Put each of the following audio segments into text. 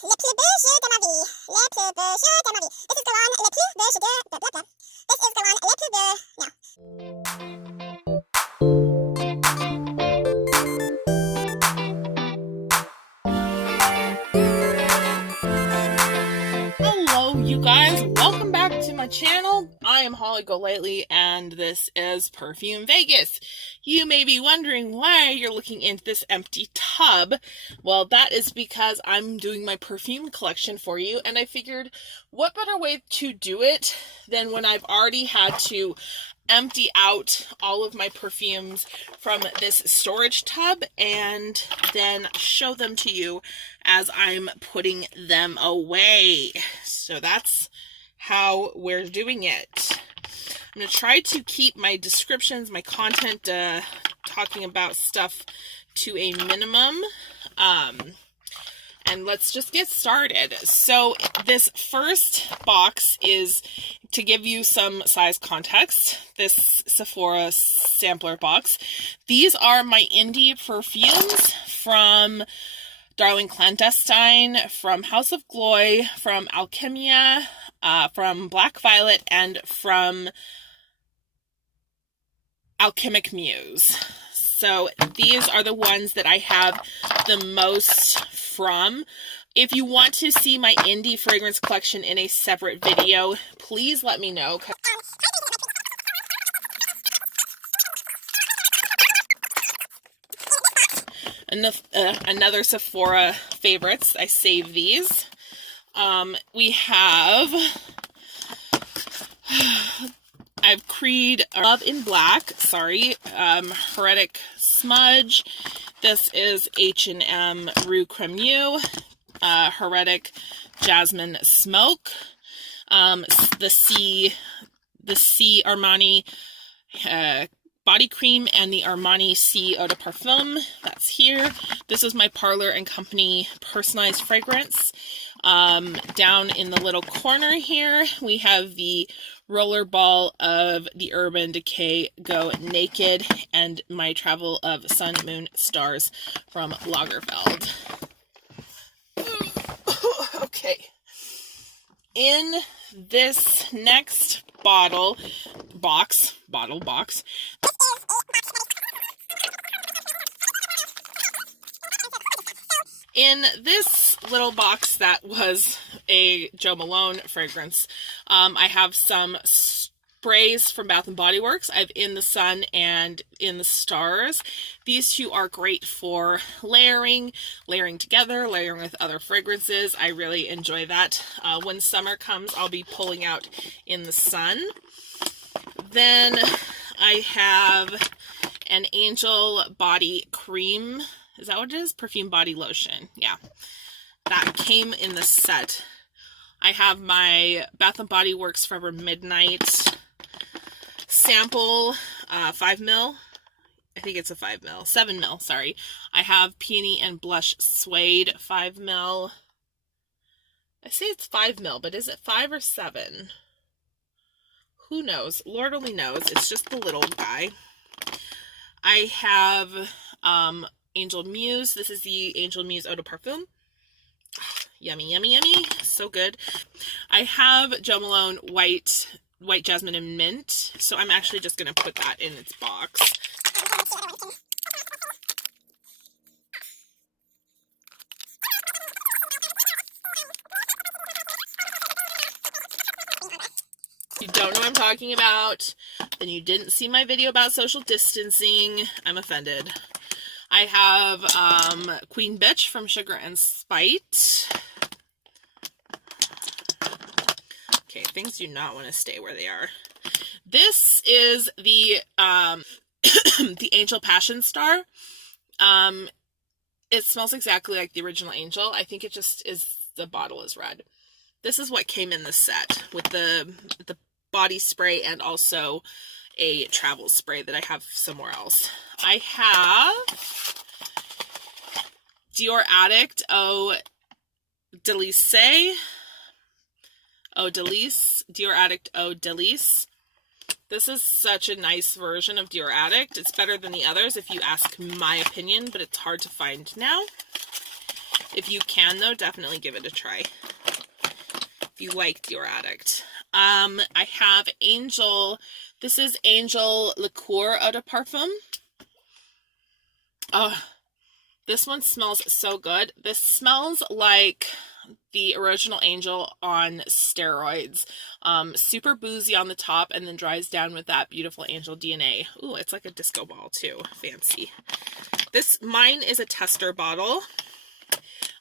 le plus beau jour de ma vie. Le plus beau jour de ma vie. This is the one, le plus beau jour de... Blah, blah, blah. This is the one, le plus beau... No. Hello, you guys. Welcome back to my channel. I am Holly Golightly, and this is Perfume Vegas. You may be wondering why you're looking into this empty tub. Well, that is because I'm doing my perfume collection for you, and I figured what better way to do it than when I've already had to empty out all of my perfumes from this storage tub and then show them to you as I'm putting them away. So that's how we're doing it. I'm going to try to keep my descriptions, my content, talking about stuff to a minimum. And let's just get started. So this first box is to give you some size context. This Sephora sampler box. These are my indie perfumes from Darling Clandestine, from House of Glory, from Alchemia, from Black Violet, and from Alchemic Muse. So these are the ones that I have the most from. If you want to see my indie fragrance collection in a separate video, please let me know. Another Sephora favorites. I save these. We have I've Creed Love in Black, Heretic Smudge. This is H&M Rue Cremeux, Heretic Jasmine Smoke, the C Armani body cream, and the Armani C Eau de Parfum. That's here. This is my Parlor & Company personalized fragrance. Down in the little corner here, we have the Rollerball of the Urban Decay Go Naked, and my Travel of Sun, Moon, Stars from Lagerfeld. Okay. In this next box. In this little box that was a Jo Malone fragrance, I have some sprays from Bath & Body Works. I have In the Sun and In the Stars. These two are great for layering together, layering with other fragrances. I really enjoy that. When summer comes, I'll be pulling out In the Sun. Then I have an Angel Body Cream. Is that what it is? Perfume Body Lotion. Yeah. That came in the set. I have my Bath & Body Works Forever Midnight sample, 5 ml. I think it's a 5 ml. 7 ml, sorry. I have Peony and Blush Suede 5 ml. I say it's 5 ml, but is it 5 or 7? Who knows? Lord only knows. It's just the little guy. I have Angel Muse. This is the Angel Muse Eau de Parfum. Yummy, yummy, yummy. So good. I have Jo Malone White Jasmine and Mint. So I'm actually just going to put that in its box. If you don't know what I'm talking about, then you didn't see my video about social distancing. I'm offended. I have Queen Bitch from Sugar and Spite. Okay, things do not want to stay where they are. This is the the Angel Passion Star. It smells exactly like the original Angel. I think it just is, the bottle is red. This is what came in the set with the body spray and also a travel spray that I have somewhere else. I have Dior Addict Eau Delice. Dior Addict Eau Delice. This is such a nice version of Dior Addict. It's better than the others if you ask my opinion, but it's hard to find now. If you can, though, definitely give it a try. If you like Dior Addict. I have Angel. This is Angel Liqueur Eau de Parfum. This one smells so good. This smells like the original Angel on steroids. Super boozy on the top and then dries down with that beautiful Angel DNA. Ooh, it's like a disco ball too. Fancy. Mine is a tester bottle.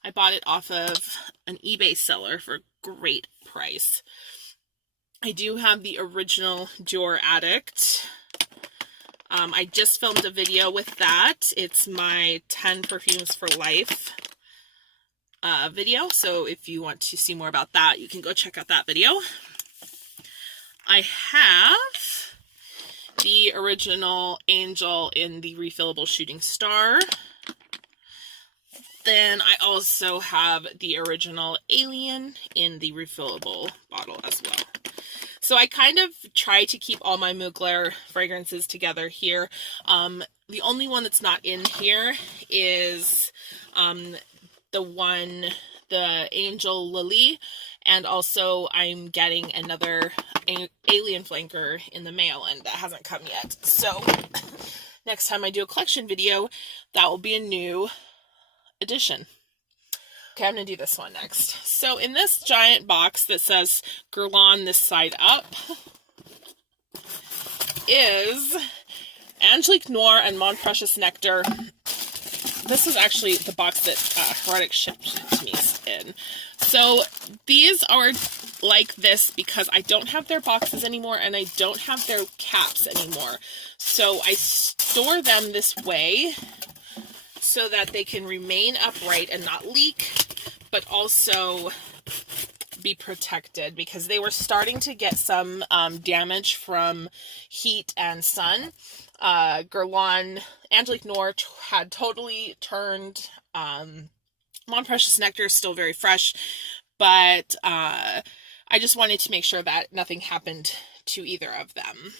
I bought it off of an eBay seller for a great price. I do have the original Dior Addict. I just filmed a video with that. It's my 10 Perfumes for Life video. So if you want to see more about that, you can go check out that video. I have the original Angel in the refillable shooting star. Then I also have the original Alien in the refillable bottle as well. So I kind of try to keep all my Mugler fragrances together here. The only one that's not in here is the Angel Lily, and also I'm getting another Alien flanker in the mail, and that hasn't come yet. So next time I do a collection video, that will be a new addition. Okay, I'm going to do this one next. So in this giant box that says Guerlain this side up is Angelique Noir and Mon Precious Nectar. This is actually the box that Heretic shipped to me in. So these are like this because I don't have their boxes anymore and I don't have their caps anymore. So I store them this way so that they can remain upright and not leak, but also be protected because they were starting to get some damage from heat and sun. Guerlain, Angelique Noir had totally turned. Mon Precious Nectar is still very fresh, but I just wanted to make sure that nothing happened to either of them.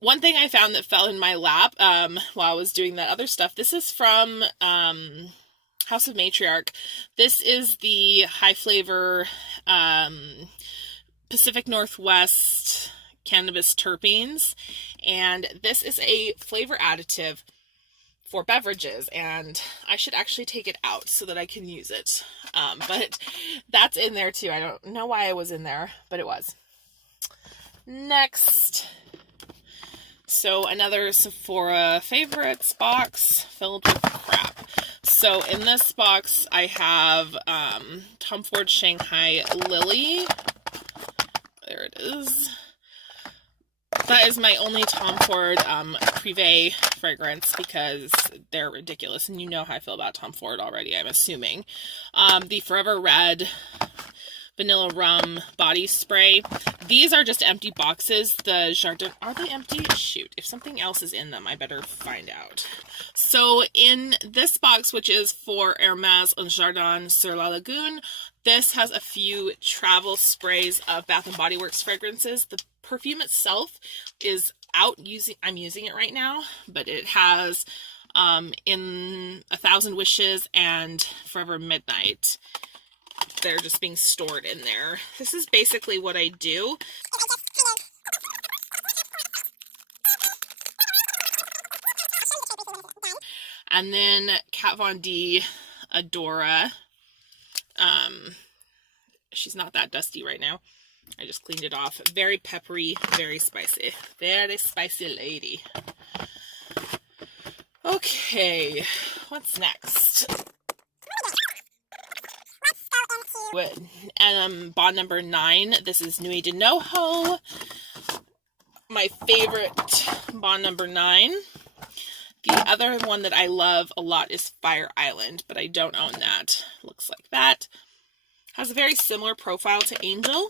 One thing I found that fell in my lap while I was doing that other stuff, this is from House of Matriarch. This is the high flavor Pacific Northwest cannabis terpenes, and this is a flavor additive for beverages, and I should actually take it out so that I can use it. But that's in there too. I don't know why it was in there, but it was. Next. So another Sephora favorites box filled with crap. So in this box I have Tom Ford Shanghai Lily. There it is. That is my only Tom Ford Privé fragrance because they're ridiculous, and you know how I feel about Tom Ford already, I'm assuming. The Forever Red Vanilla Rum Body Spray. These are just empty boxes. The Jardin, are they empty? Shoot, if something else is in them, I better find out. So in this box, which is for Hermès and Jardin sur la Lagune, this has a few travel sprays of Bath & Body Works fragrances. The perfume itself is out. I'm using it right now, but it has in 1,000 Wishes and Forever Midnight. They're just being stored in there. This is basically what I do. And then Kat Von D Adora. She's not that dusty right now. I just cleaned it off. Very peppery, very spicy. Very spicy lady. Okay, what's next? And bond number 9. This is Nuit de Noho. My favorite bond number 9. The other one that I love a lot is Fire Island, but I don't own that. Looks like that. Has a very similar profile to Angel.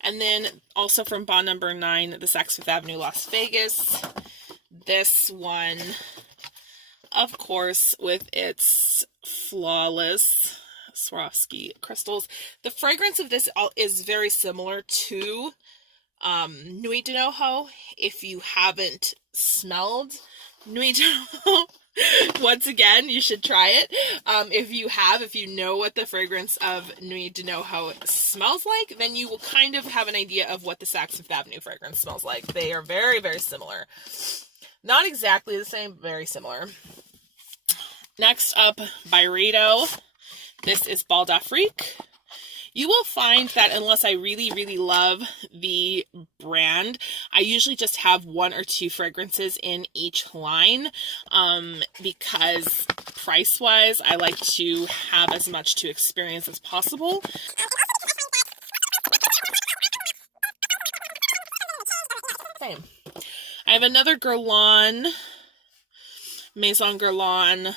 And then also from bond number 9, the Saks Fifth Avenue Las Vegas. This one, of course, with its flawless Swarovski crystals. The fragrance of this is very similar to Nuit de Noho. If you haven't smelled Nuit de Noho, Once again, you should try it. If you know what the fragrance of Nuit de Know how it smells like, then you will kind of have an idea of what the Saks Fifth Avenue fragrance smells like. They are very, very similar. Not exactly the same, very similar. Next up, Byredo. This is Bal d'Afrique. You will find that unless I really, really love the brand, I usually just have 1 or 2 fragrances in each line, because price-wise, I like to have as much to experience as possible. Same. I have another Guerlain, Maison Guerlain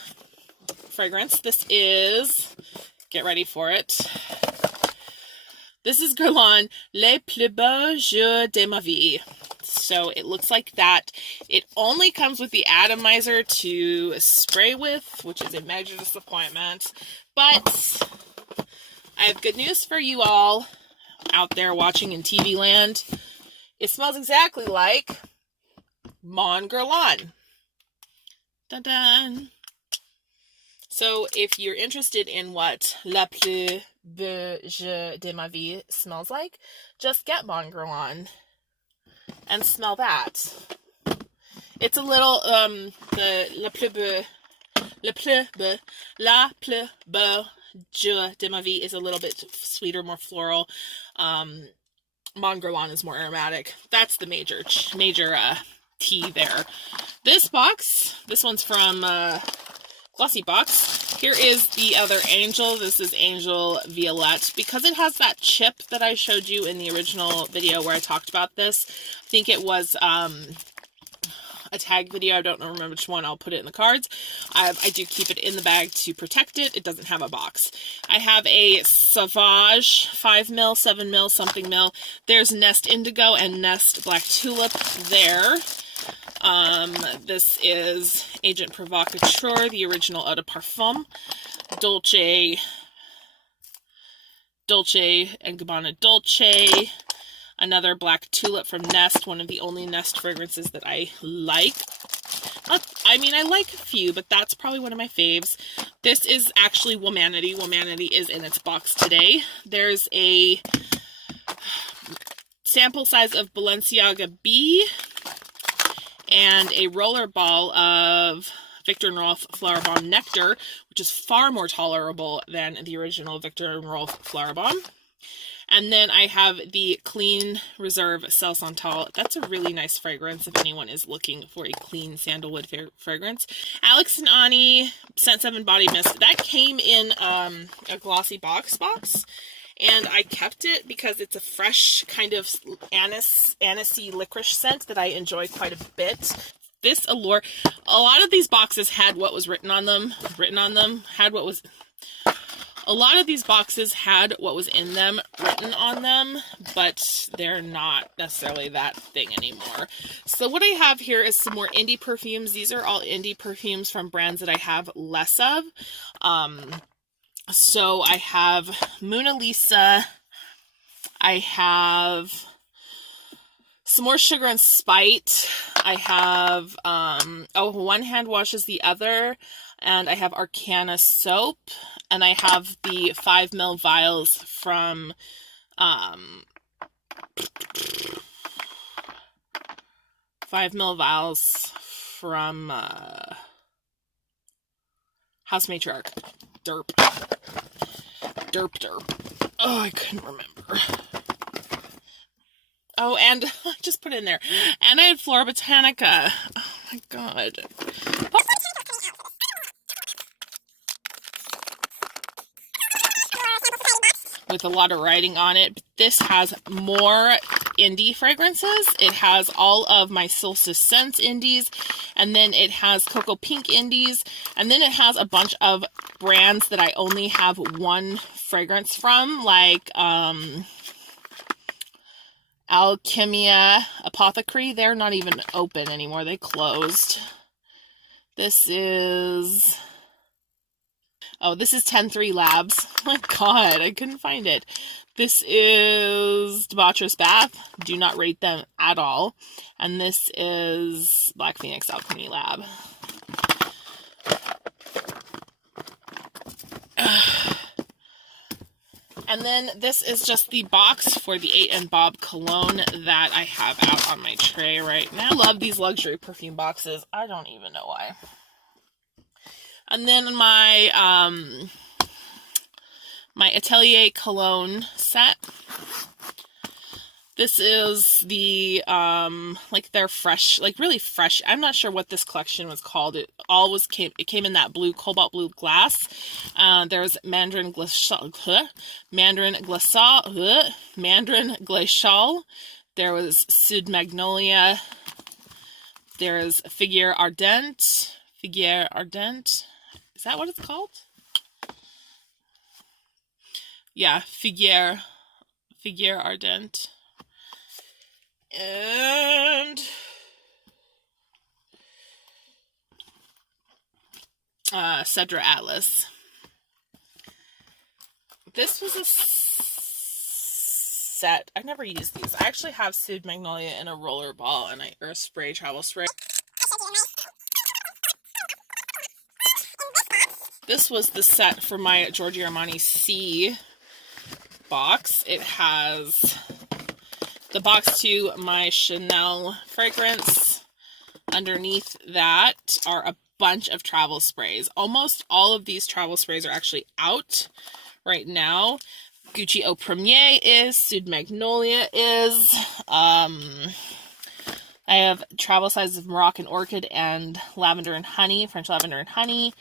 fragrance. This is, get ready for it. This is Guerlain Les Plus Beaux Jours de Ma Vie. So it looks like that. It only comes with the atomizer to spray with, which is a major disappointment. But I have good news for you all out there watching in TV land. It smells exactly like Mon Guerlain. Dun dun. So if you're interested in what Le Plus Beau Jour de Ma Vie smells like, just get Mon Guerlain and smell that. It's a little, the Le Plus Beau Jour de Ma Vie is a little bit sweeter, more floral. Mon Guerlain is more aromatic. That's the major T there. This box, this one's from Glossy Box. Here is the other Angel. This is Angel Violette. Because it has that chip that I showed you in the original video where I talked about this, I think it was a tag video. I don't remember which one. I'll put it in the cards. I do keep it in the bag to protect it. It doesn't have a box. I have a Sauvage 5ml, 7ml, something mil. There's Nest Indigo and Nest Black Tulip there. This is Agent Provocateur, the original Eau de Parfum, Dolce and Gabbana Dolce, another Black Tulip from Nest, one of the only Nest fragrances that I like. I like a few, but that's probably one of my faves. This is actually Womanity. Womanity is in its box today. There's a sample size of Balenciaga B, and a roller ball of Victor & Rolf Flower Bomb Nectar, which is far more tolerable than the original Victor & Rolf Flower Bomb. And then I have the Clean Reserve Celle Santal. That's a really nice fragrance if anyone is looking for a clean sandalwood fragrance. Alex and Ani Scent 7 Body Mist. That came in a Glossy Box. And I kept it because it's a fresh kind of anisey licorice scent that I enjoy quite a bit. This Allure, a lot of these boxes had what was written on them, a lot of these boxes had what was in them written on them, but they're not necessarily that thing anymore. So what I have here is some more indie perfumes. These are all indie perfumes from brands that I have less of. So I have Mona Lisa, I have some more Sugar and Spite, I have, one hand washes the other, and I have Arcana soap, and I have the 5ml vials from, House Matriarch. Derp. Oh, I couldn't remember. Oh, and I just put in there. And I had Flora Botanica. Oh my god. With a lot of writing on it. But this has more indie fragrances. It has all of my Solstice Scents indies, and then it has Cocoa Pink indies, and then it has a bunch of brands that I only have one fragrance from, like Alchemia Apothecary. They're not even open anymore. They closed. This is 10-3 Labs. Oh my god, I couldn't find it. This is Debaucherous Bath. Do not rate them at all. And this is Black Phoenix Alchemy Lab. And then this is just the box for the 8 and Bob cologne that I have out on my tray right now. I love these luxury perfume boxes. I don't even know why. And then my my Atelier cologne set. This is the, like their fresh, like really fresh. I'm not sure what this collection was called. It came in that blue, cobalt blue glass. There's Mandarin Glacial. There was Sud Magnolia. There's Figuier Ardent. Is that what it's called? Yeah, Figuier Ardent. And Cedra Atlas. This was a set. I've never used these. I actually have Sud Magnolia in a roller ball or a spray, travel spray. This was the set for my Giorgio Armani C box. It has the box to my Chanel fragrance. Underneath that are a bunch of travel sprays. Almost all of these travel sprays are actually out right now. Gucci Au Premier is, Sud Magnolia is. I have travel sizes of Moroccan Orchid and Lavender and Honey, French Lavender and Honey.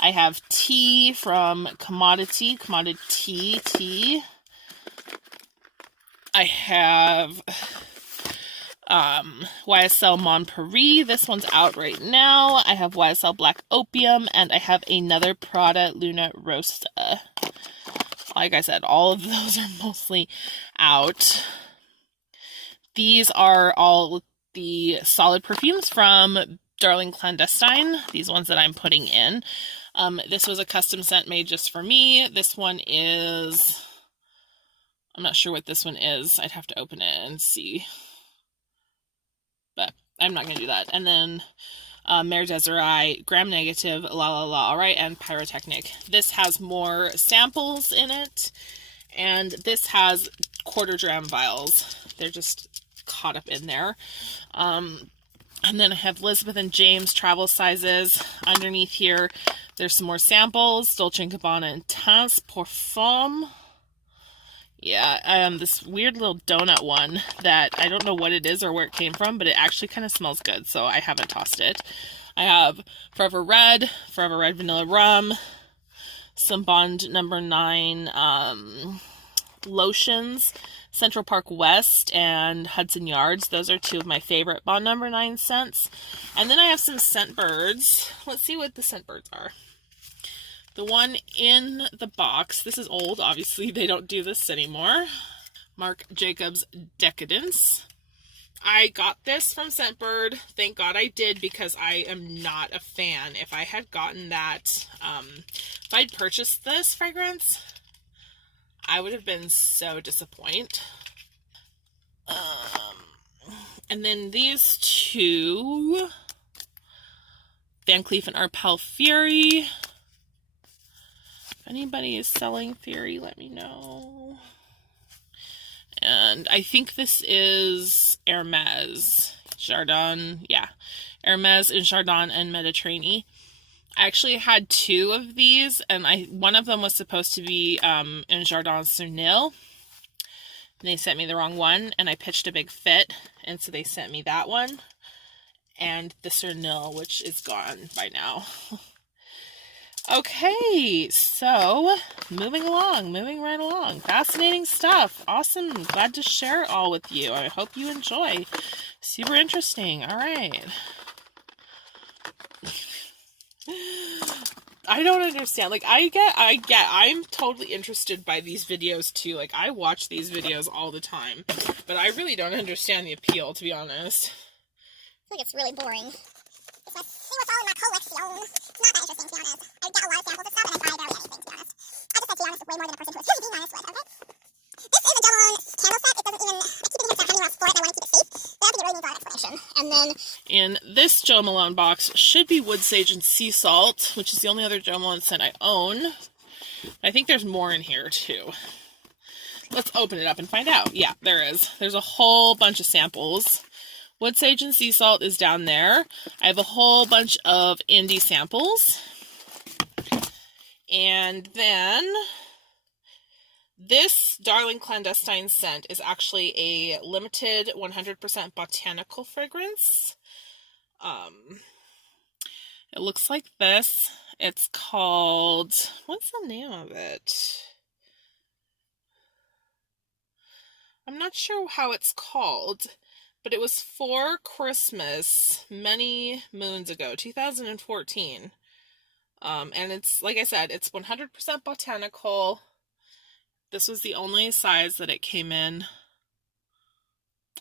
I have tea from Commodity Tea. I have YSL Mon Paris. This one's out right now. I have YSL Black Opium, and I have another Prada Luna Rosa. Like I said, all of those are mostly out. These are all the solid perfumes from Darling Clandestine, these ones that I'm putting in. This was a custom scent made just for me. This one is... I'm not sure what this one is. I'd have to open it and see. But I'm not going to do that. And then Mère Desiree, Gram Negative, La La La, alright, and Pyrotechnic. This has more samples in it. And this has quarter dram vials. They're just caught up in there. And then I have Elizabeth and James travel sizes. Underneath here, there's some more samples. Dolce & Gabbana Intense Perfume. Yeah, this weird little donut one that I don't know what it is or where it came from, but it actually kind of smells good, so I haven't tossed it. I have Forever Red Vanilla Rum, some Bond No. 9 lotions, Central Park West and Hudson Yards. Those are two of my favorite Bond No. 9 scents. And then I have some Scentbirds. Let's see what the Scentbirds are. The one in the box, this is old, obviously they don't do this anymore. Marc Jacobs Decadence. I got this from Scentbird. Thank God I did, because I am not a fan. If I had gotten that, if I'd purchased this fragrance, I would have been so disappointed. And then these two, Van Cleef and Arpels Fury. If anybody is selling Fury, let me know. And I think this is Hermes Jardin. Yeah, Hermes and Jardin and Mediterranean. I actually had two of these, and one of them was supposed to be in Jardin Cernil. And they sent me the wrong one, and I pitched a big fit, and so they sent me that one. And the Cernil, which is gone by now. Okay, so moving right along. Fascinating stuff. Awesome. Glad to share it all with you. I hope you enjoy. Super interesting. All right. I don't understand. Like, I'm totally interested by these videos too. Like, I watch these videos all the time, but I really don't understand the appeal, to be honest. I think it's really boring. It's like, see what's all in my collection. It's not that interesting, to be honest. I get a lot of samples of stuff, and I buy barely anything, to be honest. I just said, to be honest, way more than a person who was really being honest with, okay? This is a double-on candle set. It doesn't even, I keep thinking it's a honey rock for it, and I want to keep it safe, but I don't think it really needs a lot of explanation. And then, in this Jo Malone box should be Wood Sage and Sea Salt, which is the only other Jo Malone scent I own. I think there's more in here too. Let's open it up and find out. Yeah, there is. There's a whole bunch of samples. Wood Sage and Sea Salt is down there. I have a whole bunch of indie samples. And then this Darling Clandestine scent is actually a limited 100% botanical fragrance. It looks like this. It's called, what's the name of it? I'm not sure how it's called, but it was for Christmas many moons ago, 2014. And it's, like I said, it's 100% botanical. This was the only size that it came in.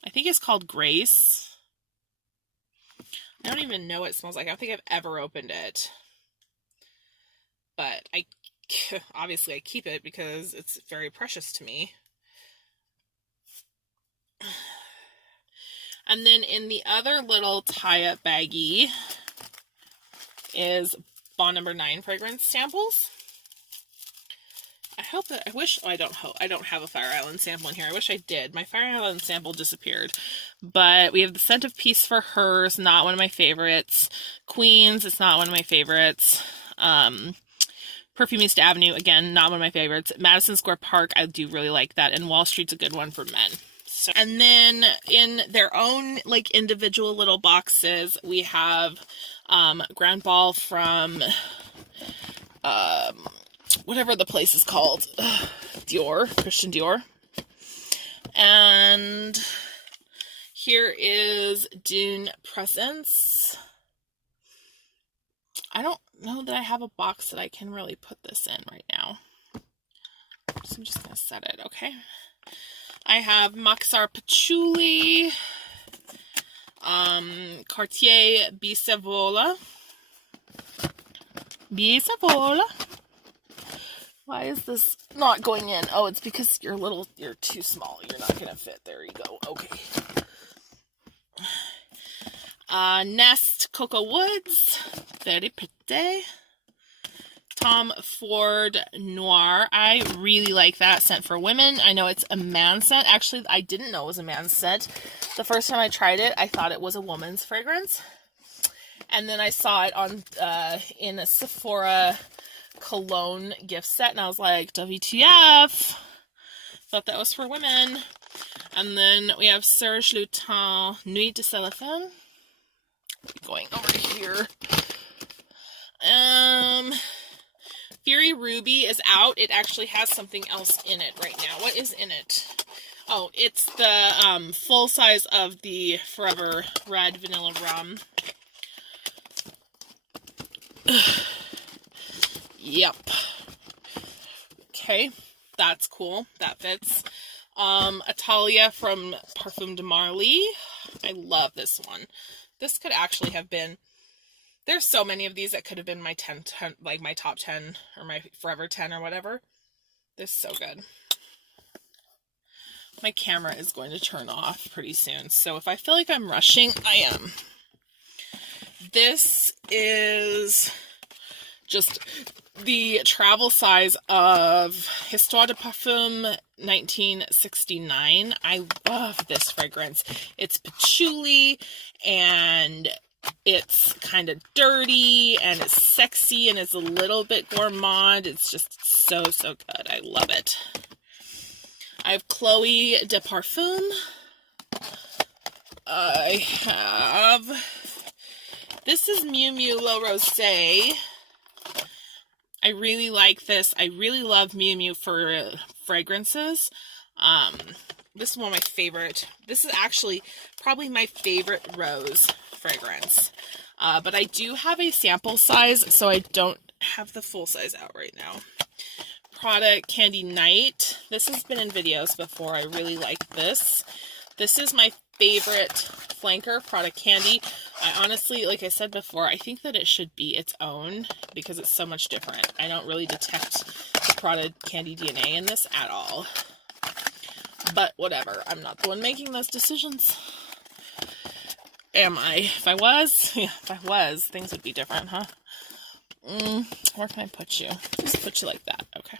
I think it's called Grace. I don't even know what it smells like. I don't think I've ever opened it. But obviously I keep it because it's very precious to me. And then in the other little tie-up baggie is Bond Number 9 fragrance samples. I don't have a Fire Island sample in here. I wish I did. My Fire Island sample disappeared. But we have the Scent of Peace for Hers, not one of my favorites. Queens, it's not one of my favorites. Perfume East Avenue, again, not one of my favorites. Madison Square Park, I do really like that. And Wall Street's a good one for men. So, and then in their own, like, individual little boxes, we have Grand Ball from whatever the place is called, Dior, Christian Dior. And here is Dune Presence. I don't know that I have a box that I can really put this in right now. So I'm just going to set it, okay? I have Maxar Patchouli, Cartier Bisavola. Why is this not going in? Oh, it's because you're too small. You're not going to fit. There you go. Okay. Nest Cocoa Woods. Very pretty. Tom Ford Noir. I really like that scent for women. I know it's a man's scent. Actually, I didn't know it was a man's scent. The first time I tried it, I thought it was a woman's fragrance. And then I saw it on in a Sephora cologne gift set, and I was like, WTF. Thought that was for women. And then we have Serge Lutin Nuit de Cellophane. Going over here. Fury Ruby is out. It actually has something else in it right now. What is in it? Oh, it's the full size of the Forever Red Vanilla Rum. Yep. Okay, that's cool. That fits. Italia from Perfumed Marley. I love this one. This could actually have been, there's so many of these that could have been my 10, like my top 10 or my forever 10 or whatever. This is so good. My camera is going to turn off pretty soon, so if I feel like I'm rushing, I am. This is just the travel size of Histoire de Parfum 1969. I love this fragrance. It's patchouli and it's kind of dirty and it's sexy and it's a little bit gourmand. It's just so, so good. I love it. I have Chloe de Parfum. I have, this is Miu Miu Le Rosé. I really like this. I really love Miu Miu for fragrances. This is one of my favorite. This is actually probably my favorite rose fragrance. But I do have a sample size, so I don't have the full size out right now. Prada Candy Night. This has been in videos before. I really like this. This is my favorite flanker, Prada Candy. I honestly, like I said before, I think that it should be its own because it's so much different. I don't really detect the Prada Candy DNA in this at all. But whatever. I'm not the one making those decisions. Am I? If I was, yeah, if I was, things would be different, huh? Where can I put you? Just put you like that. Okay.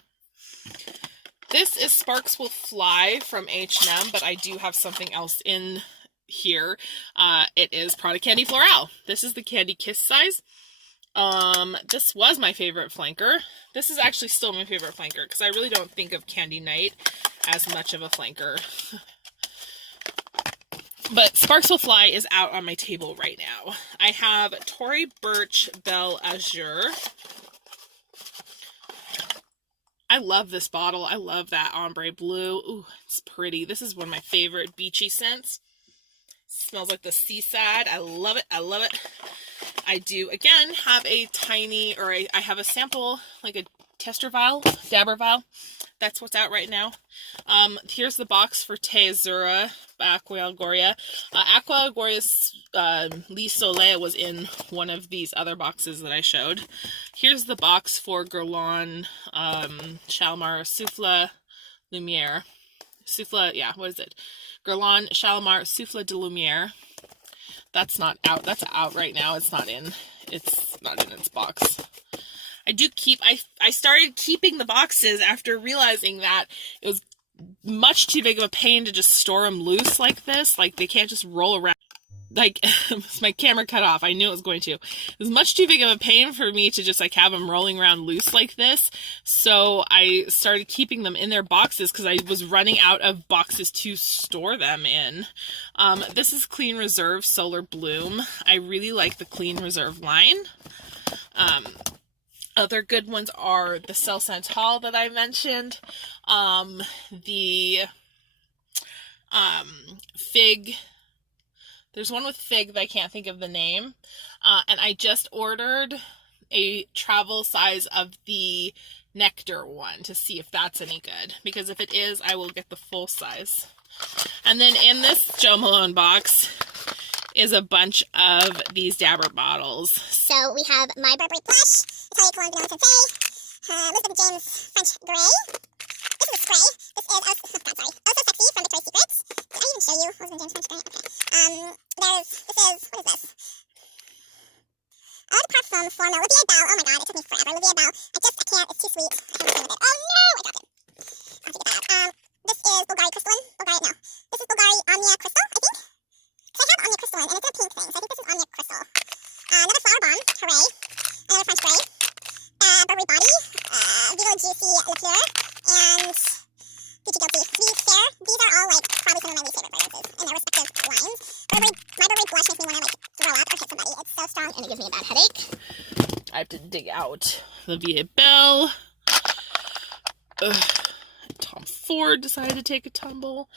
This is Sparks Will Fly from H&M, but I do have something else in here. It is Prada Candy Floral. This is the Candy Kiss size. This was my favorite flanker. This is actually still my favorite flanker because I really don't think of Candy Night as much of a flanker. But Sparks Will Fly is out on my table right now. I have Tory Burch Belle Azure. I love this bottle. I love that ombre blue. Ooh, it's pretty. This is one of my favorite beachy scents. Smells like the seaside. I love it. I love it. I do, again, have a tiny, or I have a sample, like a tester vial, dabber vial. That's what's out right now. Here's the box for Te Azura Aqua Algoria. Aqua Algoria's Lis Soleil was in one of these other boxes that I showed. Here's the box for Guerlain Shalimar Souffle Lumiere. Souffle, yeah, what is it? Guerlain Shalimar Souffle de Lumiere. That's not out. That's out right now. It's not in its box. I started keeping the boxes after realizing that it was much too big of a pain to just store them loose like this. Like, they can't just roll around. Like, my camera cut off. I knew it was going to. It was much too big of a pain for me to just, like, have them rolling around loose like this. So I started keeping them in their boxes because I was running out of boxes to store them in. This is Clean Reserve Solar Bloom. I really like the Clean Reserve line. Other good ones are the Cell Santal that I mentioned. The Fig. There's one with Fig that I can't think of the name. And I just ordered a travel size of the Nectar one to see if that's any good. Because if it is, I will get the full size. And then in this Jo Malone box is a bunch of these dabber bottles. So we have My Burberry Blush, Italian Cologne Vanilla Sensei, Elizabeth James French Grey. This is a spray. This is, oh God, sorry, Oh So Sexy from Victoria's Secret. Did I even show you Elizabeth James French Grey? Okay. What is this? Oh, the Perfume Formula. Olivia Bell. Oh my God, it took me forever. Olivia Bell. I can't, it's too sweet. I can't do with it. Oh no, I dropped it. I'll have to get that out. This is Bulgari Crystalline. This is Bulgari Omnia Crystal, I think. Because I have Omnia Crystalline, and it's in a pink thing, so I think this is Omnia Crystal. Another Flower Bomb. Hooray. Another French Grey. Burberry Body. Vivo Juicy Liqueur. And Gucci Guilty. To be fair, these are all, like, probably some of my least favorite fragrances in their respective lines. My Burberry Blush makes me want to, like, throw up or hit somebody. It's so strong, and it gives me a bad headache. I have to dig out Olivia Bell. Tom Ford decided to take a tumble.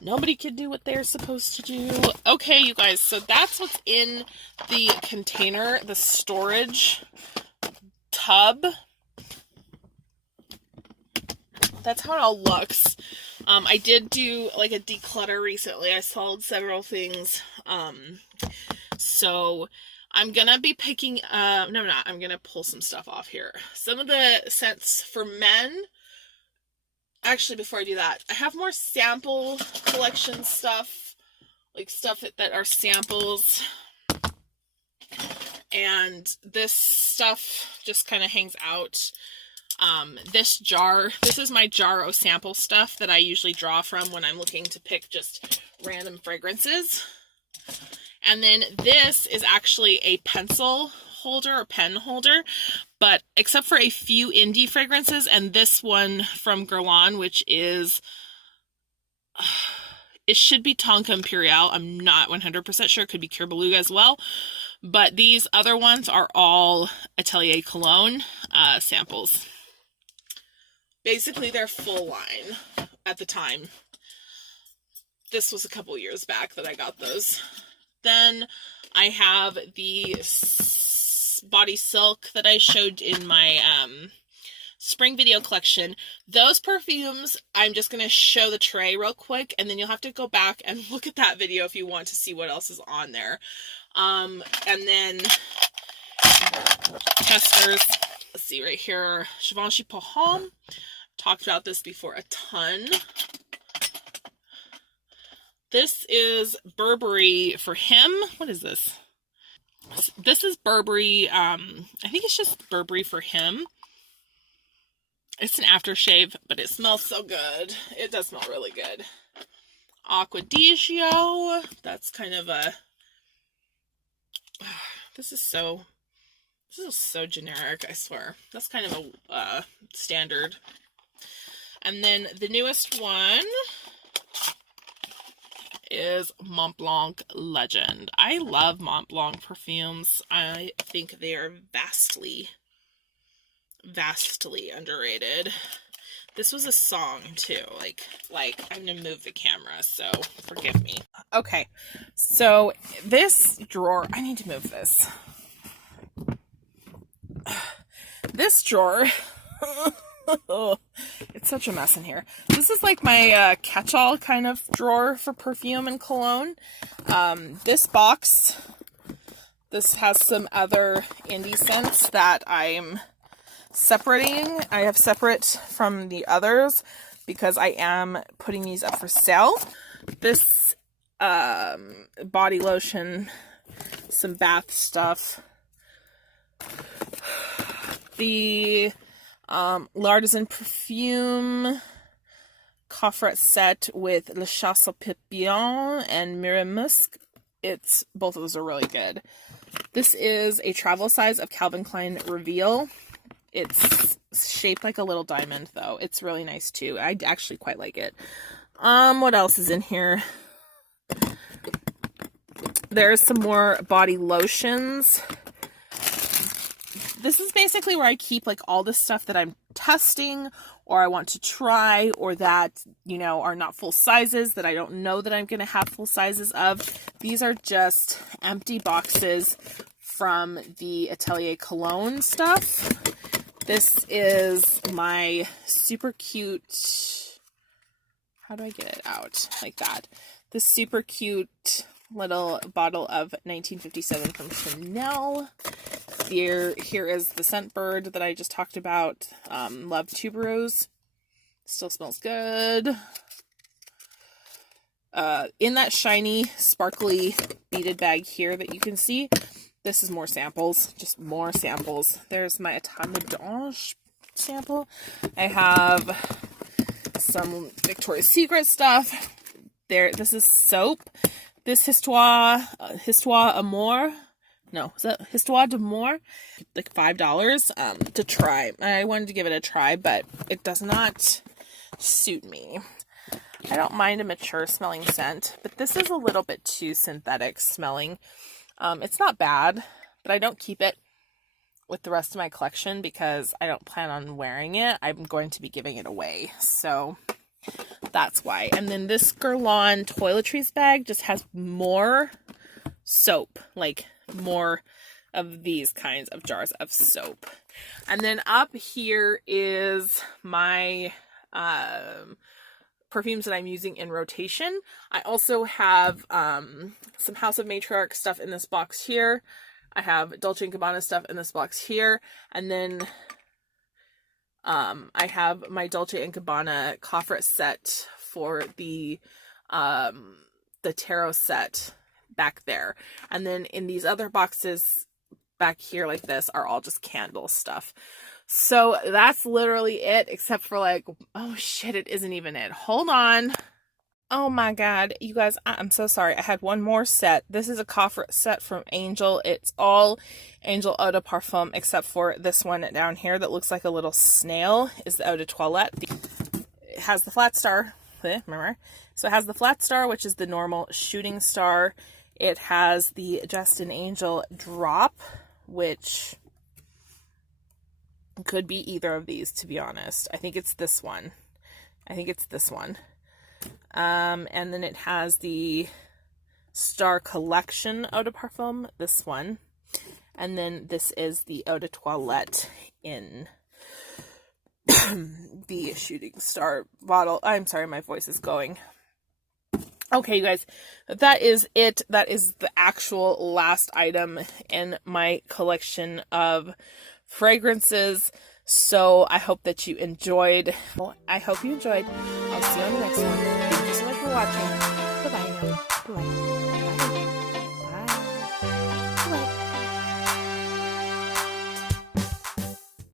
Nobody can do what they're supposed to do. Okay, you guys, so that's what's in the container, the storage tub. That's how it all looks. I did do like a declutter recently. I sold several things. So I'm gonna be picking I'm gonna pull some stuff off here. Some of the scents for men. Actually, before I do that, I have more sample collection stuff, like stuff that are samples. And this stuff just kind of hangs out. This is my jar of sample stuff that I usually draw from when I'm looking to pick just random fragrances. And then this is actually a pencil holder or pen holder, but except for a few indie fragrances and this one from Guerlain, which is, it should be Tonka Imperial. I'm not 100% sure. It could be Cure Beluga as well. But these other ones are all Atelier Cologne samples. Basically, they're full line at the time. This was a couple years back that I got those. Then I have the Body Silk that I showed in my spring video collection. Those perfumes, I'm just going to show the tray real quick, and then you'll have to go back and look at that video if you want to see what else is on there. And then testers, let's see right here, Givenchy Pour Homme. Talked about this before a ton. This is Burberry for him. What is this? This is Burberry, I think it's just Burberry for him. It's an aftershave, but it smells so good. It does smell really good. Acquadigio. That's kind of a... This is so generic, I swear. That's kind of a standard. And then the newest one is Mont Blanc Legend. I love Mont Blanc perfumes. I think they are vastly underrated. This was a song too. Like I'm gonna move the camera, so forgive me. Okay, so this drawer, I need to move this. This drawer, it's such a mess in here. This is like my catch-all kind of drawer for perfume and cologne. This box, this has some other indie scents that I'm separating. I have separate from the others because I am putting these up for sale. This body lotion, some bath stuff. The L'Artisan Perfume coffret set with Le Chasse aux Papillons and Mire Musc. Both of those are really good. This is a travel size of Calvin Klein Reveal. It's shaped like a little diamond, though. It's really nice, too. I actually quite like it. What else is in here? There's some more body lotions. This is basically where I keep, like, all the stuff that I'm testing or I want to try or that, you know, are not full sizes that I don't know that I'm going to have full sizes of. These are just empty boxes from the Atelier Cologne stuff. This is my super cute, how do I get it out? Like that. This super cute little bottle of 1957 from Chanel. Here is the scent bird that I just talked about. Love Tuberose. Still smells good. In that shiny, sparkly beaded bag here that you can see, this is more samples. Just more samples. There's my Etat d'Ange sample. I have some Victoria's Secret stuff. This is soap. This Histoire Amour. No, is that Histoire d'Amour? Like $5 to try. I wanted to give it a try, but it does not suit me. I don't mind a mature smelling scent, but this is a little bit too synthetic smelling. It's not bad, but I don't keep it with the rest of my collection because I don't plan on wearing it. I'm going to be giving it away, so that's why. And then this Guerlain toiletries bag just has more soap, like more of these kinds of jars of soap. And then up here is my perfumes that I'm using in rotation. I also have some House of Matriarch stuff in this box here. I have Dolce & Gabbana stuff in this box here. And then I have my Dolce & Gabbana coffret set for the tarot set back there. And then in these other boxes back here like this are all just candle stuff. So that's literally it, except for like, oh shit, it isn't even it. Hold on. Oh my god, you guys, I'm so sorry. I had one more set. This is a coffret set from Angel. It's all Angel Eau de Parfum, except for this one down here that looks like a little snail is the Eau de Toilette. It has the flat star, remember? So it has the flat star, which is the normal shooting star. It has the Just an Angel drop, which could be either of these, to be honest. I think it's this one. And then it has the Star Collection Eau de Parfum, this one. And then this is the Eau de Toilette in the shooting star bottle. I'm sorry, my voice is going. Okay, you guys, that is it. That is the actual last item in my collection of fragrances. So I hope that you enjoyed. I'll see you on the next one. Thank you so much for watching. Bye-bye now. Bye.